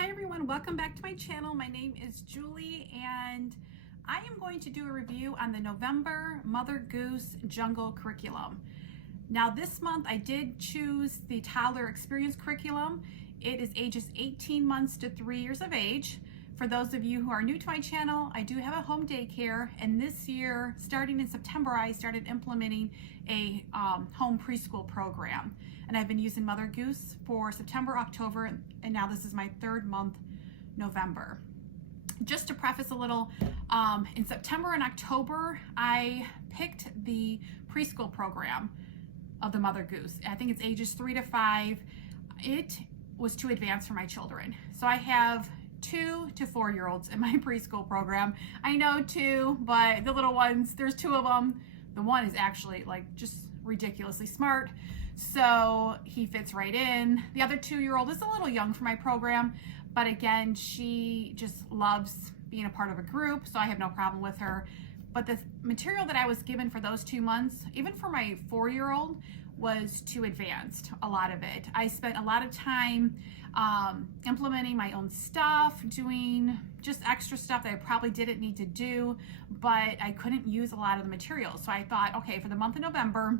Hi everyone, welcome back to my channel. My name is Julie and I am going to do a review on the November Mother Goose Jungle Curriculum. Now this month I did choose the Toddler Experience Curriculum. It is ages 18 months to 3 years of age. For those of you who are new to my channel, I do have a home daycare, and this year, starting in September, I started implementing a home preschool program. And I've been using Mother Goose for September, October, and now this is my third month, November. Just to preface a little, in September and October, I picked the preschool program of the Mother Goose. I think it's ages 3 to 5. It was too advanced for my children. So I have 2 to 4-year-olds in my preschool program. I know 2, but the little ones, there's 2 of them. The one is actually like just ridiculously smart, so he fits right in. The other 2-year-old is a little young for my program, but again, she just loves being a part of a group, so I have no problem with her. But the material that I was given for those 2 months, even for my 4-year-old, was too advanced, a lot of it. I spent a lot of time implementing my own stuff, doing just extra stuff that I probably didn't need to do, but I couldn't use a lot of the material. So I thought, okay, for the month of November,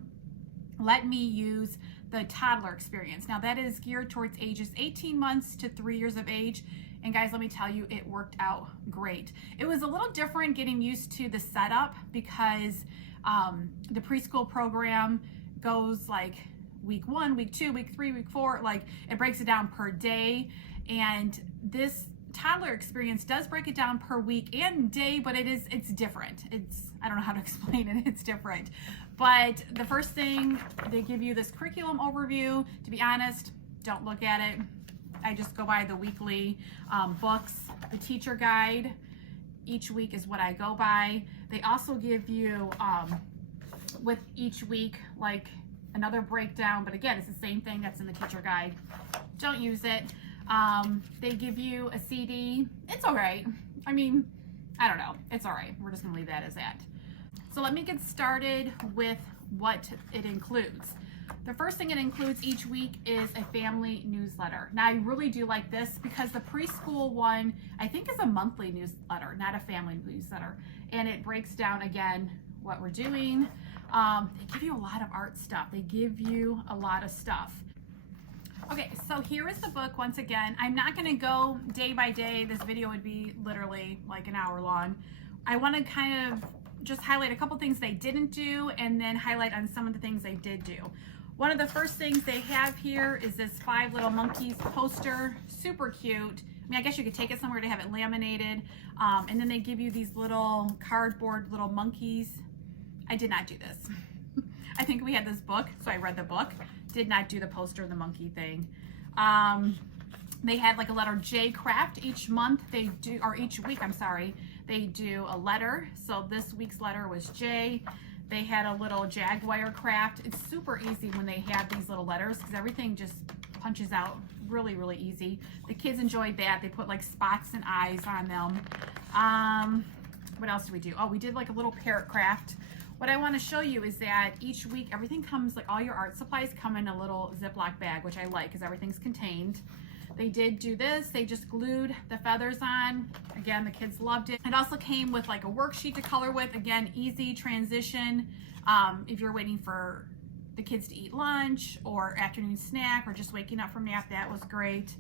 let me use the Toddler Experience. Now that is geared towards ages 18 months to 3 years of age. And guys, let me tell you, it worked out great. It was a little different getting used to the setup because the preschool program goes like week 1, week 2, week 3, week 4, like it breaks it down per day. And this Toddler Experience does break it down per week and day, but it's different. I don't know how to explain it, it's different. But the first thing, they give you this curriculum overview. To be honest, don't look at it. I just go by the weekly books. The teacher guide each week is what I go by. They also give you with each week like another breakdown, but again, it's the same thing that's in the teacher guide. Don't use it. They give you a CD. It's all right. I mean, I don't know. It's all right. We're just gonna leave that as that. So let me get started with what it includes. The first thing it includes each week is a family newsletter. Now I really do like this because the preschool one, I think, is a monthly newsletter, not a family newsletter. And it breaks down, again, what we're doing. They give you a lot of art stuff. They give you a lot of stuff. Okay, so here is the book once again. I'm not gonna go day by day. This video would be literally like an hour long. I wanna kind of just highlight a couple things they didn't do and then highlight on some of the things they did do. One of the first things they have here is this 5 Little Monkeys poster, super cute. I mean, I guess you could take it somewhere to have it laminated. And then they give you these little cardboard little monkeys. I did not do this. I think we had this book, so I read the book. Did not do the poster and the monkey thing. They had like a letter J craft each month. They do, or each week, I'm sorry. They do a letter. So this week's letter was J. They had a little Jaguar craft. It's super easy when they have these little letters because everything just punches out really, really easy. The kids enjoyed that. They put like spots and eyes on them. What else did we do? Oh, we did like a little parrot craft. What I want to show you is that each week everything comes, like all your art supplies come in a little Ziploc bag, which I like because everything's contained. They did do this. They just glued the feathers on. Again, the kids loved it. It also came with like a worksheet to color with. Again, easy transition. If you're waiting for the kids to eat lunch or afternoon snack or just waking up from nap, that was great.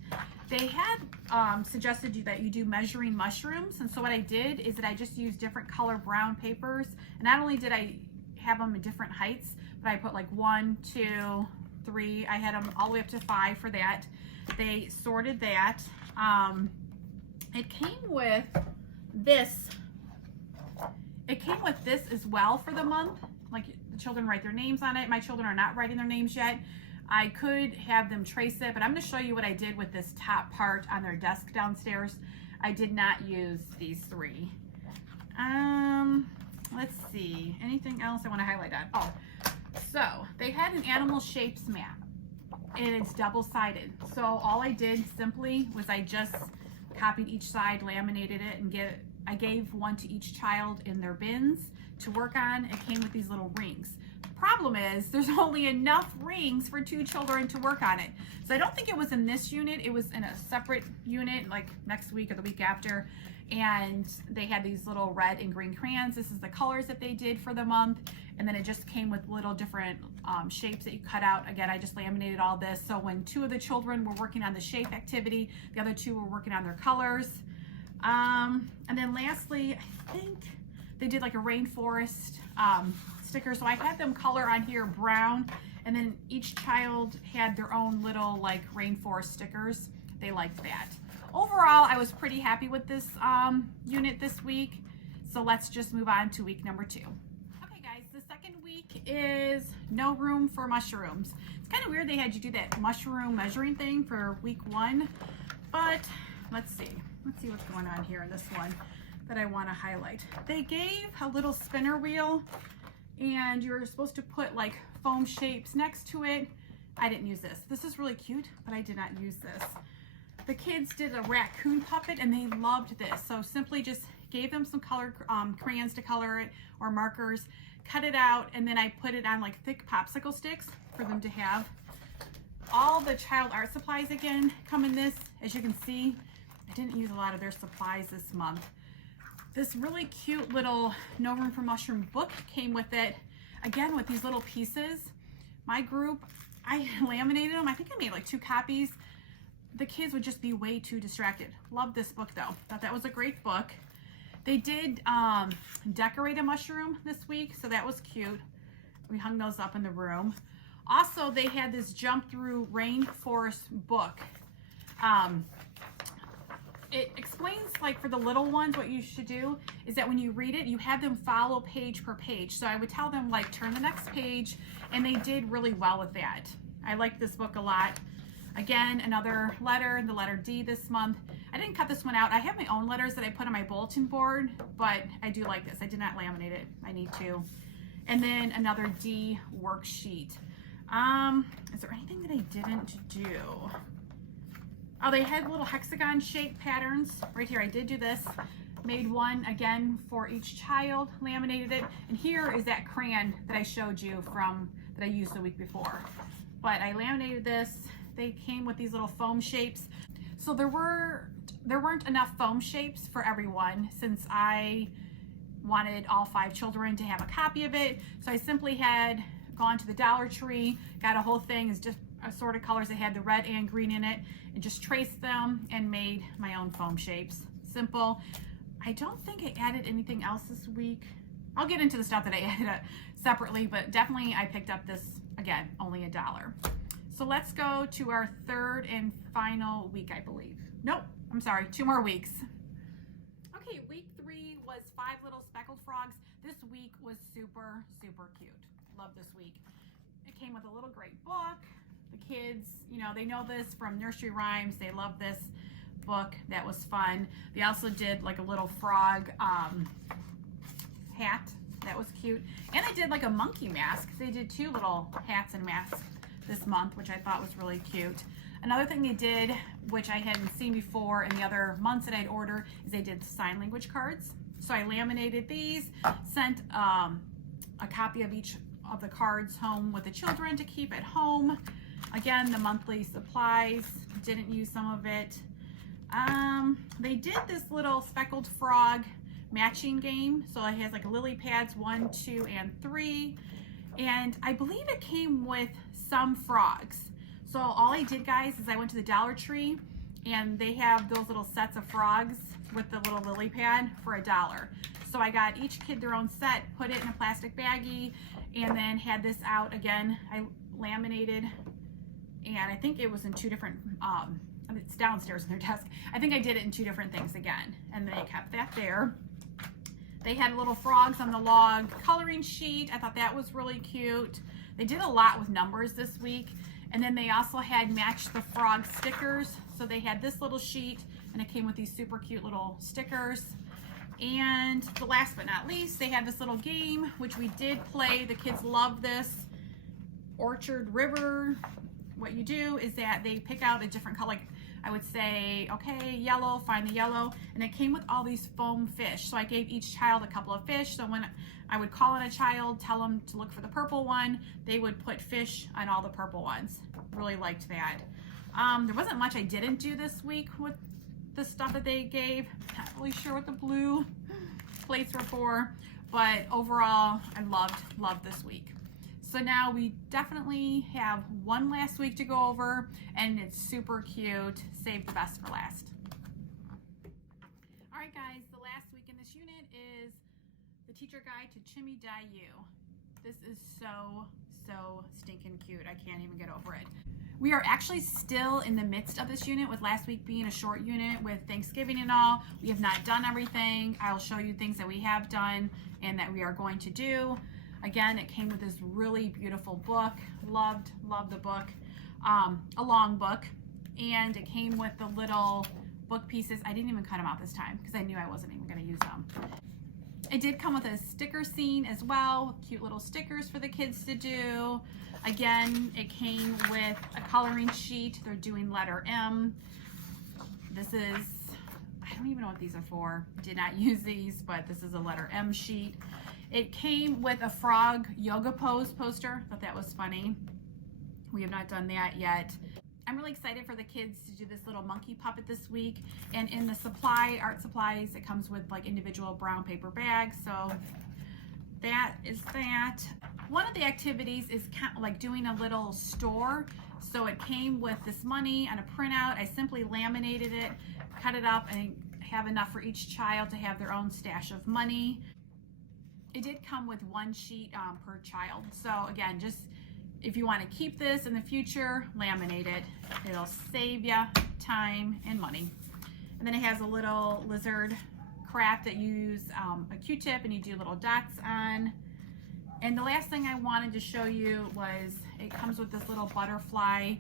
They had suggested that you do measuring mushrooms. And so what I did is that I just used different color brown papers. And not only did I have them in different heights, but I put like 1, 2, 3. I had them all the way up to 5 for that. They sorted that. It came with this. It came with this as well for the month. Like the children write their names on it. My children are not writing their names yet. I could have them trace it, but I'm going to show you what I did with this top part on their desk downstairs. I did not use these 3. Let's see. Anything else I want to highlight on? Oh, so they had an animal shapes map. And it's double-sided. So all I did simply was I just copied each side, laminated it, and I gave one to each child in their bins to work on. It came with these little rings. Problem is, there's only enough rings for 2 children to work on it. So I don't think it was in this unit. It was in a separate unit, like next week or the week after. And they had these little red and green crayons. This is the colors that they did for the month. And then it just came with little different shapes that you cut out. Again, I just laminated all this. So when 2 of the children were working on the shape activity, the other 2 were working on their colors. And then lastly, I think they did like a rainforest sticker. So I had them color on here brown, and then each child had their own little like rainforest stickers. They liked that. Overall, I was pretty happy with this unit this week. So let's just move on to week number 2. Okay guys, the second week is no room for mushrooms. It's kind of weird they had you do that mushroom measuring thing for week 1, but let's see what's going on here in this one that I want to highlight. They gave a little spinner wheel, and you're supposed to put like foam shapes next to it. I didn't use this. This is really cute, but I did not use this. The kids did a raccoon puppet and they loved this. So simply just gave them some colored crayons to color it, or markers, cut it out, and then I put it on like thick popsicle sticks for them to have. All the child art supplies again come in this. As you can see, I didn't use a lot of their supplies this month. This really cute little No Room for Mushroom book came with it. Again, with these little pieces. My group, I laminated them. I think I made like 2 copies. The kids would just be way too distracted. Love this book though. Thought that was a great book. They did decorate a mushroom this week, so that was cute. We hung those up in the room. Also, they had this jump through rainforest book. It explains, like for the little ones, what you should do is that when you read it, you have them follow page per page. So I would tell them like turn the next page, and they did really well with that. I like this book a lot. Again, another letter, the letter D this month. I didn't cut this one out. I have my own letters that I put on my bulletin board, but I do like this. I did not laminate it. I need to. And then another D worksheet. Is there anything that I didn't do? Oh, they had little hexagon shaped patterns right here. I did do this. Made one again for each child, laminated it. And here is that crayon that I showed you that I used the week before. But I laminated this. They came with these little foam shapes. So there weren't enough foam shapes for everyone, since I wanted all 5 children to have a copy of it. So I simply had gone to the Dollar Tree, got a whole thing. It's just assorted colors that had the red and green in it, and just traced them and made my own foam shapes. Simple. I don't think I added anything else this week. I'll get into the stuff that I added separately, but definitely I picked up this, again, only $1. So let's go to our 3rd and final week, I believe. Nope, I'm sorry, 2 more weeks. Okay, week 3 was 5 little speckled frogs. This week was super, super cute. Love this week. It came with a little great book. The kids, they know this from nursery rhymes. They love this book. That was fun. They also did like a little frog hat. That was cute. And they did like a monkey mask. They did 2 little hats and masks this month, which I thought was really cute. Another thing they did, which I hadn't seen before in the other months that I'd ordered, is they did sign language cards. So I laminated these, sent a copy of each of the cards home with the children to keep at home. Again, the monthly supplies, didn't use some of it. They did this little speckled frog matching game. So it has like lily pads 1, 2, and 3. And I believe it came with some frogs. So all I did, guys, is I went to the Dollar Tree, and they have those little sets of frogs with the little lily pad for $1. So I got each kid their own set, put it in a plastic baggie, and then had this out again. I laminated, and I think it was in 2 different, it's downstairs in their desk. I think I did it in 2 different things again, and they kept that there. They had little frogs on the log coloring sheet. I thought that was really cute. They did a lot with numbers this week. And then they also had match the frog stickers. So they had this little sheet, and it came with these super cute little stickers. And the last but not least, they had this little game, which we did play. The kids love this. Orchard River. What you do is that they pick out a different color, like I would say, okay, yellow, find the yellow. And it came with all these foam fish. So I gave each child a couple of fish. So when I would call on a child, tell them to look for the purple one, they would put fish on all the purple ones. Really liked that. There wasn't much I didn't do this week with the stuff that they gave. Not really sure what the blue plates were for, but overall, I loved this week. So now we definitely have one last week to go over, and it's super cute. Save the best for last. All right, guys, the last week in this unit is the Teacher Guide to Chimmy Dayu. This is so stinking cute. I can't even get over it. We are actually still in the midst of this unit, with last week being a short unit with Thanksgiving and all. We have not done everything. I'll show you things that we have done and that we are going to do. Again, it came with this really beautiful book. Loved the book. A long book. And it came with the little book pieces. I didn't even cut them out this time because I knew I wasn't even going to use them. It did come with a sticker scene as well. Cute little stickers for the kids to do. Again, it came with a coloring sheet. They're doing letter M. This is, I don't even know what these are for. Did not use these, but this is a letter M sheet. It came with a frog yoga pose poster. Thought that was funny. We have not done that yet. I'm really excited for the kids to do this little monkey puppet this week. And in the art supplies, it comes with like individual brown paper bags. So that is that. One of the activities is kind of like doing a little store. So it came with this money on a printout. I simply laminated it, cut it up, and have enough for each child to have their own stash of money. It did come with one sheet per child. So again, just if you want to keep this in the future, laminate it. It'll save you time and money. And then it has a little lizard craft that you use a Q-tip and you do little dots on. And the last thing I wanted to show you was it comes with this little butterfly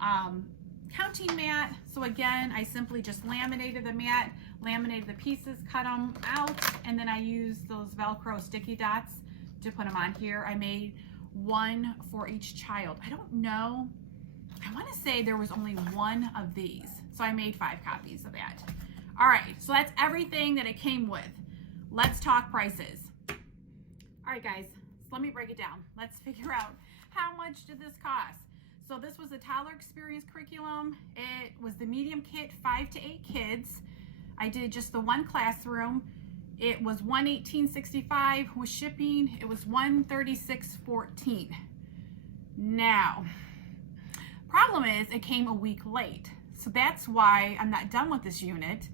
counting mat. So again, I simply just laminated the mat, laminated the pieces, cut them out, and then I used those Velcro sticky dots to put them on here. I made one for each child. I don't know. I want to say there was only one of these. So I made 5 copies of that. All right, so that's everything that it came with. Let's talk prices. All right, guys, so let me break it down. Let's figure out how much did this cost. So this was the Toddler Experience Curriculum. It was the medium kit, 5 to 8 kids. I did just the one classroom. It was $118.65 with shipping. It was $136.14. Now, problem is it came a week late. So that's why I'm not done with this unit.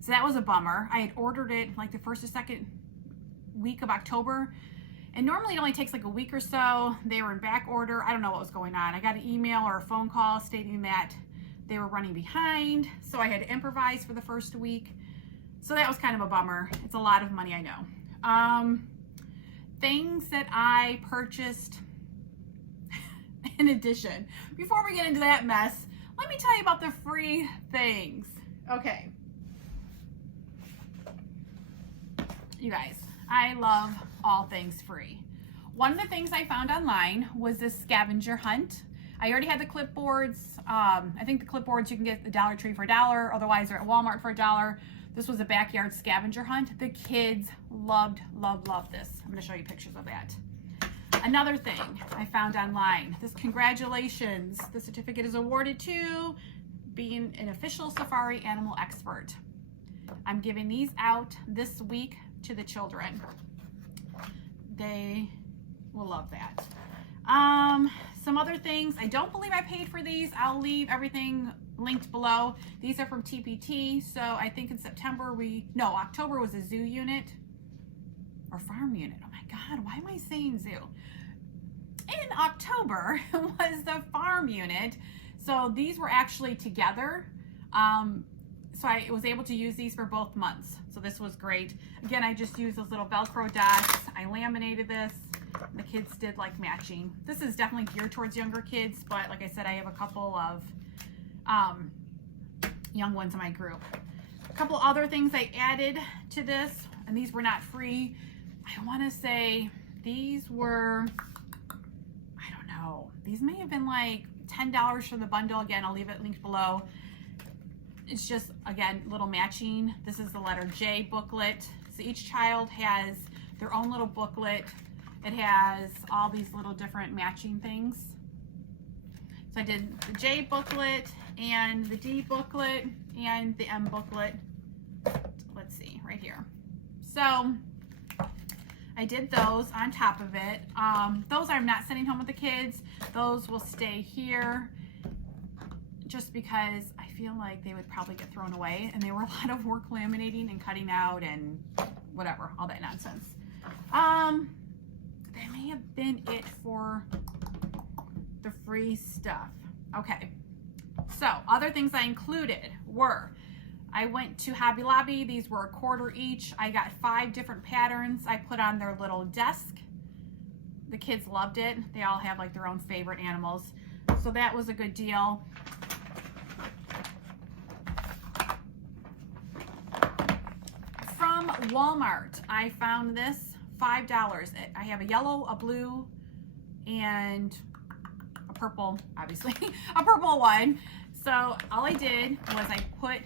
So that was a bummer. I had ordered it like the first or second week of October. And normally it only takes like a week or so. They were in back order. I don't know what was going on. I got an email or a phone call stating that they were running behind. So I had to improvise for the first week. So that was kind of a bummer. It's a lot of money, I know. Things that I purchased in addition. Before we get into that mess, let me tell you about the free things. Okay. You guys, I love all things free. One of the things I found online was this scavenger hunt. I already had the clipboards. I think the clipboards you can get at the Dollar Tree for $1. Otherwise, they're at Walmart for $1. This was a backyard scavenger hunt. The kids loved this. I'm going to show you pictures of that. Another thing I found online, this congratulations. The certificate is awarded to being an official safari animal expert. I'm giving these out this week to the children. They will love that. Some other things, I don't believe I paid for these. I'll leave everything linked below. These are from TPT, so I think in October was a zoo unit or farm unit. Oh my God, why am I saying zoo? In October was the farm unit. So these were actually together. So I was able to use these for both months. So this was great. Again, I just used those little Velcro dots. I laminated this. The kids did like matching. This is definitely geared towards younger kids, but like I said, I have a couple of young ones in my group. A couple other things I added to this, and these were not free. I want to say these were, I don't know, these may have been like $10 for the bundle. Again, I'll leave it linked below. It's just, again, little matching. This is the letter J booklet. So each child has their own little booklet. It has all these little different matching things. So I did the J booklet and the D booklet and the M booklet. Let's see, right here. So I did those on top of it. Those I'm not sending home with the kids. Those will stay here just because I feel like they would probably get thrown away, and they were a lot of work laminating and cutting out and whatever, all that nonsense. That may have been it for the free stuff. Okay, so other things I included were, I went to Hobby Lobby. These were $1 each. I got 5 different patterns I put on their little desk. The kids loved it. They all have like their own favorite animals. So that was a good deal. From Walmart, I found this, $5. I have a yellow, a blue, and a purple, obviously, a purple one. So all I did was I put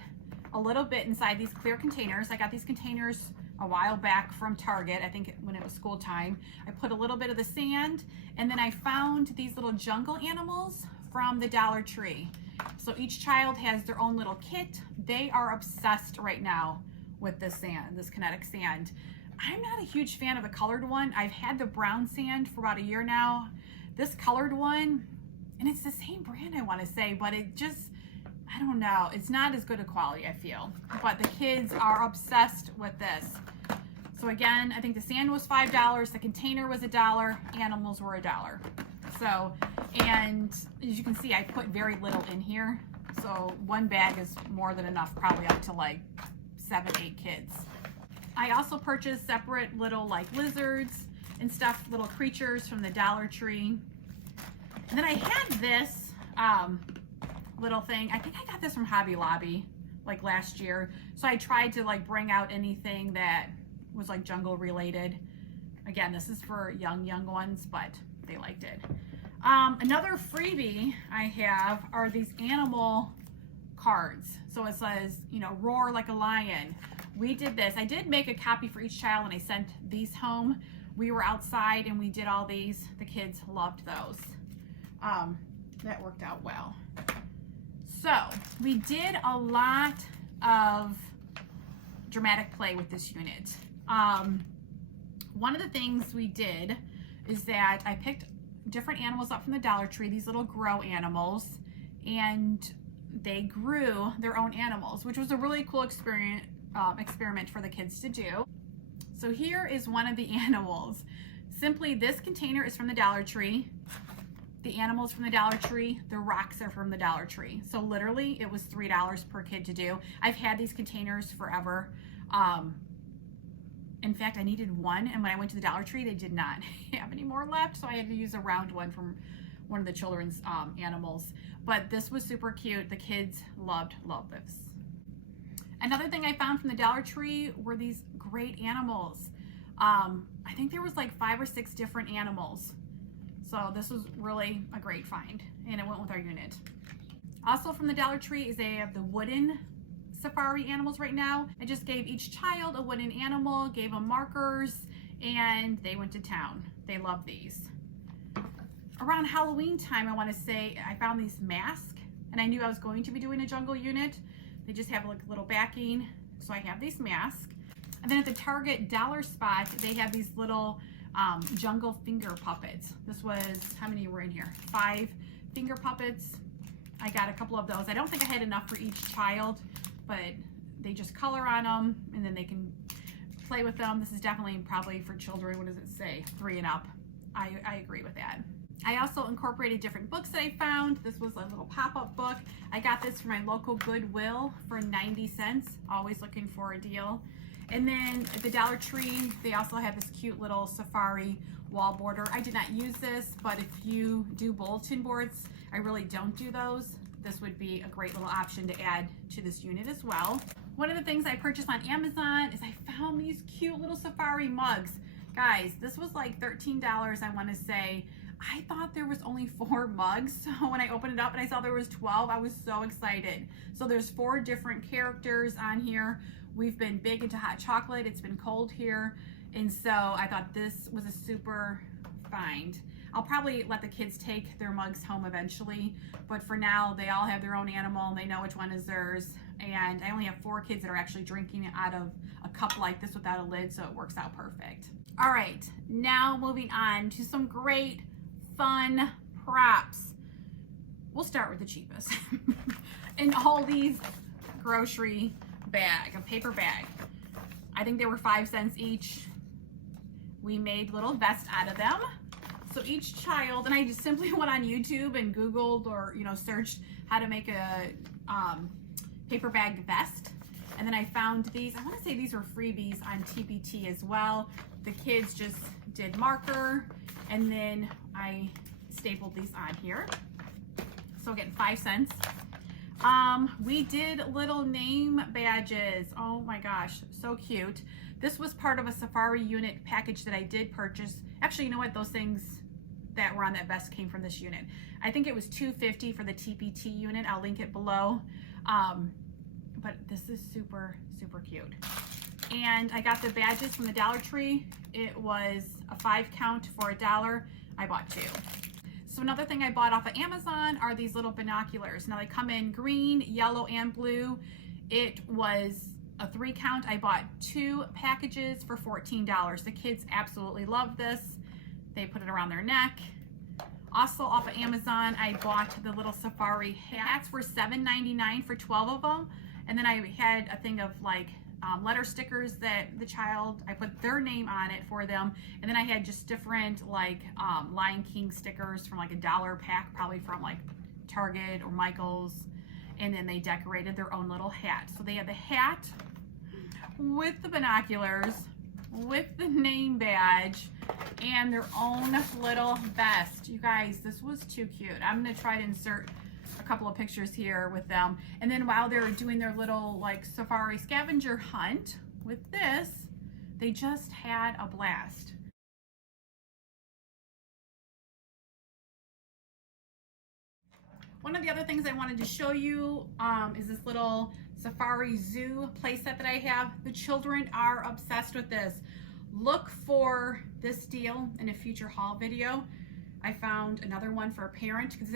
a little bit inside these clear containers. I got these containers a while back from Target, I think when it was school time. I put a little bit of the sand, and then I found these little jungle animals from the Dollar Tree. So each child has their own little kit. They are obsessed right now with this sand, this kinetic sand. I'm not a huge fan of the colored one. I've had the brown sand for about a year now. This colored one, and it's the same brand I want to say, but it just, I don't know, it's not as good a quality, I feel. But the kids are obsessed with this. So again, I think the sand was $5, the container was $1, animals were $1. So, and as you can see, I put very little in here. So one bag is more than enough, probably up to like 7, 8 kids. I also purchased separate little like lizards and stuff, little creatures from the Dollar Tree. And then I had this little thing. I think I got this from Hobby Lobby like last year. So I tried to like bring out anything that was like jungle related. Again, this is for young ones, but they liked it. Another freebie I have are these animal cards. So it says, you know, roar like a lion. We did this. I did make a copy for each child and I sent these home. We were outside and we did all these. The kids loved those. That worked out well. So we did a lot of dramatic play with this unit. One of the things we did is that I picked different animals up from the Dollar Tree, these little grow animals, and they grew their own animals, which was a really cool experiment for the kids to do. So here is one of the animals. Simply, this container is from the Dollar Tree. The animals from the Dollar Tree, the rocks are from the Dollar Tree. So literally it was $3 per kid to do. I've had these containers forever. In fact, I needed one, and when I went to the Dollar Tree, they did not have any more left, so I had to use a round one from one of the children's animals. But this was super cute. The kids loved this. Another thing I found from the Dollar Tree were these great animals. I think there was like 5 or 6 different animals. So this was really a great find, and it went with our unit. Also from the Dollar Tree is they have the wooden safari animals right now. I just gave each child a wooden animal, gave them markers, and they went to town. They love these. Around Halloween time, I want to say, I found these masks, and I knew I was going to be doing a jungle unit. They just have like a little backing, so I have these masks. And then at the Target dollar spot, they have these little jungle finger puppets. This was, how many were in here? 5 finger puppets. I got a couple of those. I don't think I had enough for each child, but they just color on them and then they can play with them. This is definitely probably for children, what does it say, 3 and up. I agree with that. I also incorporated different books that I found. This was a little pop-up book. I got this from my local Goodwill for 90 cents. Always looking for a deal. And then at the Dollar Tree, they also have this cute little safari wall border. I did not use this, but if you do bulletin boards, I really don't do those. This would be a great little option to add to this unit as well. One of the things I purchased on Amazon is I found these cute little safari mugs. Guys, this was like $13, I want to say. I thought there was only 4 mugs. So when I opened it up and I saw there was 12, I was so excited. So there's 4 different characters on here. We've been big into hot chocolate. It's been cold here. And so I thought this was a super find. I'll probably let the kids take their mugs home eventually, but for now they all have their own animal and they know which one is theirs. And I only have 4 kids that are actually drinking out of a cup like this without a lid, so it works out perfect. All right, now moving on to some great fun props. We'll start with the cheapest. An Aldi's grocery bag, a paper bag. I think they were 5 cents each. We made little vests out of them. So each child, and I just simply went on YouTube and Googled or searched how to make a paper bag vest. And then I found these. I want to say these were freebies on TPT as well. The kids just did marker, and then I stapled these on here. So again, 5 cents. We did little name badges. Oh my gosh, so cute. This was part of a Safari unit package that I did purchase. Actually, you know what? Those things that were on that vest came from this unit. I think it was $2.50 for the TPT unit. I'll link it below. But this is super, super cute. And I got the badges from the Dollar Tree. It was a 5 count for $1. I bought 2. So another thing I bought off of Amazon are these little binoculars. Now they come in green, yellow, and blue. It was a 3 count. I bought 2 packages for $14. The kids absolutely love this. They put it around their neck. Also off of Amazon, I bought the little safari hats. Were $7.99 for 12 of them. And then I had a thing of like letter stickers that I put their name on it for them. And then I had just different like Lion King stickers from like $1 pack, probably from like Target or Michael's. And then they decorated their own little hat. So they had the hat with the binoculars, with the name badge, and their own little vest. You guys, this was too cute. I'm gonna try to insert a couple of pictures here with them. And then while they were doing their little like safari scavenger hunt with this, they just had a blast. One of the other things I wanted to show you is this little safari zoo playset that I have. The children are obsessed with this. Look for this deal in a future haul video. I found another one for a parent because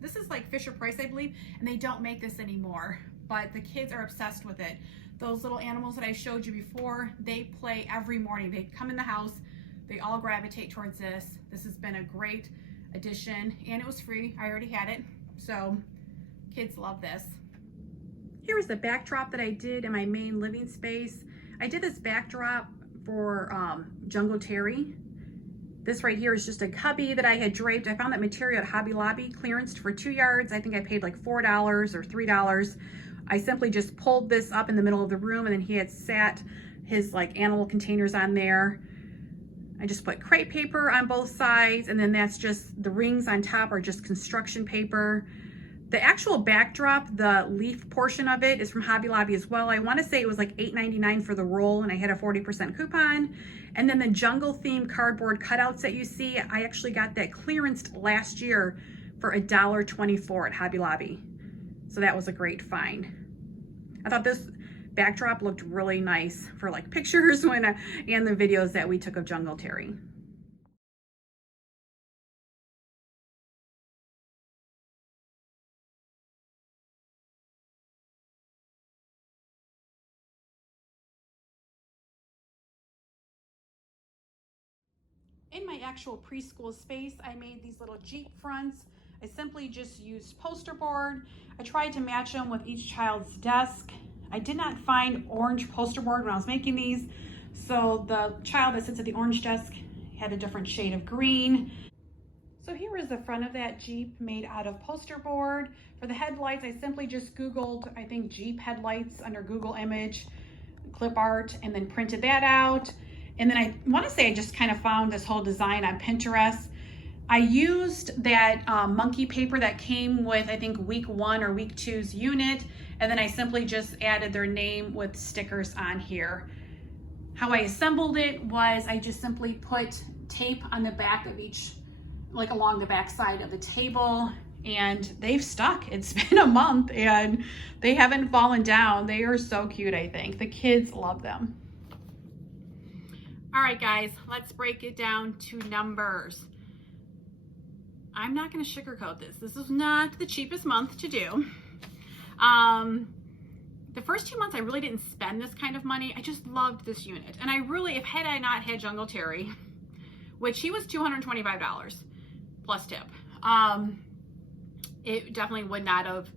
this is like Fisher Price, I believe, and they don't make this anymore, but the kids are obsessed with it. Those little animals that I showed you before, they play every morning. They come in the house, they all gravitate towards this. This has been a great addition, and it was free. I already had it, so kids love this. Here is the backdrop that I did in my main living space. I did this backdrop for Jungle Terry. This right here is just a cubby that I had draped. I found that material at Hobby Lobby, clearanced for 2 yards. I think I paid like $4 or $3. I simply just pulled this up in the middle of the room, and then he had sat his like animal containers on there. I just put crepe paper on both sides, and then that's just the rings on top are just construction paper. The actual backdrop, the leaf portion of it, is from Hobby Lobby as well. I want to say it was like $8.99 for the roll, and I had a 40% coupon. And then the jungle theme cardboard cutouts that you see, I actually got that clearanced last year for $1.24 at Hobby Lobby. So that was a great find. I thought this backdrop looked really nice for like pictures and the videos that we took of Jungle Terry. In my actual preschool space, I made these little Jeep fronts. I simply just used poster board. I tried to match them with each child's desk. I did not find orange poster board when I was making these, so the child that sits at the orange desk had a different shade of green. So here is the front of that Jeep made out of poster board. For the headlights, I simply just Googled, I think, Jeep headlights under Google image, clip art, and then printed that out. And then I want to say I just kind of found this whole design on Pinterest. I used that monkey paper that came with, I think, week 1 or week 2's unit, and then I simply just added their name with stickers on here. How I assembled it was I just simply put tape on the back of each like along the back side of the table, and they've stuck. It's been a month and they haven't fallen down. They are so cute, I think. The kids love them. All right, guys, let's break it down to numbers. I'm not going to sugarcoat this. This is not the cheapest month to do. The first 2 months, I really didn't spend this kind of money. I just loved this unit. And I really, if had I not had Jungle Terry, which he was $225 plus tip, it definitely would not have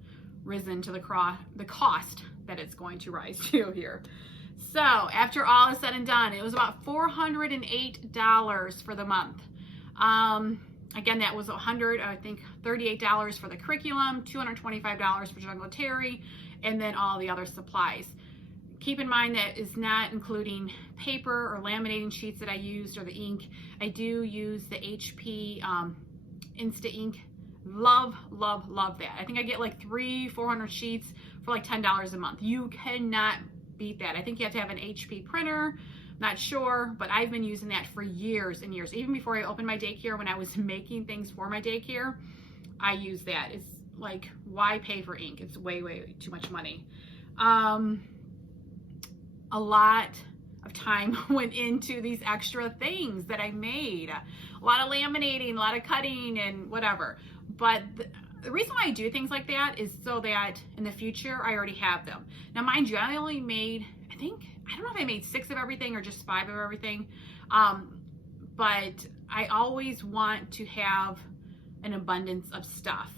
risen to the cost that it's going to rise to here. So after all is said and done, it was about $408 for the month. Again, that was $38 for the curriculum, $225 for Jungle Terry, and then all the other supplies. Keep in mind that is not including paper or laminating sheets that I used or the ink. I do use the HP instantink. Love, love, love that. I think I get like 300-400 sheets for like $10 a month. You cannot beat that. I think you have to have an HP printer. Not sure, but I've been using that for years and years. Even before I opened my daycare, when I was making things for my daycare, I use that. It's like, why pay for ink? It's way, way too much money. A lot of time went into these extra things that I made. A lot of laminating, a lot of cutting and whatever. But the reason why I do things like that is so that in the future, I already have them. Now, mind you, I only made, I don't know if I made 6 of everything or just 5 of everything. But I always want to have an abundance of stuff.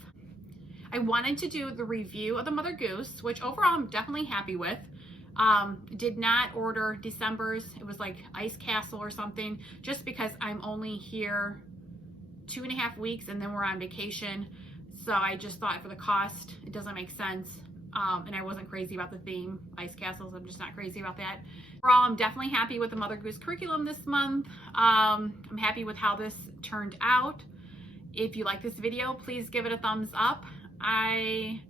I wanted to do the review of the Mother Goose, which overall I'm definitely happy with. Did not order December's. It was like Ice Castle or something, just because I'm only here 2.5 weeks and then we're on vacation. So I just thought for the cost, it doesn't make sense. And I wasn't crazy about the theme, Ice Castles. I'm just not crazy about that. Overall, I'm definitely happy with the Mother Goose curriculum this month. I'm happy with how this turned out. If you like this video, please give it a thumbs up. I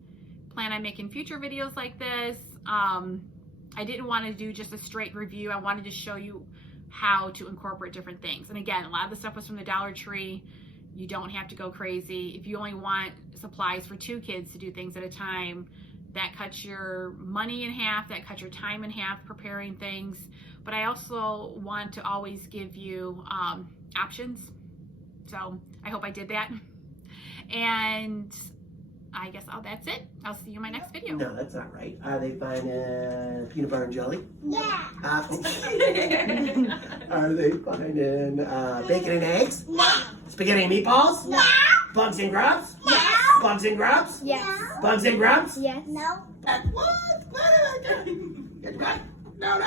plan on making future videos like this. I didn't want to do just a straight review. I wanted to show you how to incorporate different things. And again, a lot of the stuff was from the Dollar Tree. You don't have to go crazy. If you only want supplies for 2 kids to do things at a time, that cuts your money in half, that cuts your time in half preparing things. But I also want to always give you options. So I hope I did that. And I guess that's it. I'll see you in my next video. No, that's not right. Are they finding peanut butter and jelly? Yeah. Are they finding bacon and eggs? No. Spaghetti and meatballs? No. Bugs and grubs? Yes. Bugs and grubs? Yes. Bugs and grubs? Yes. No. What? What? No, no.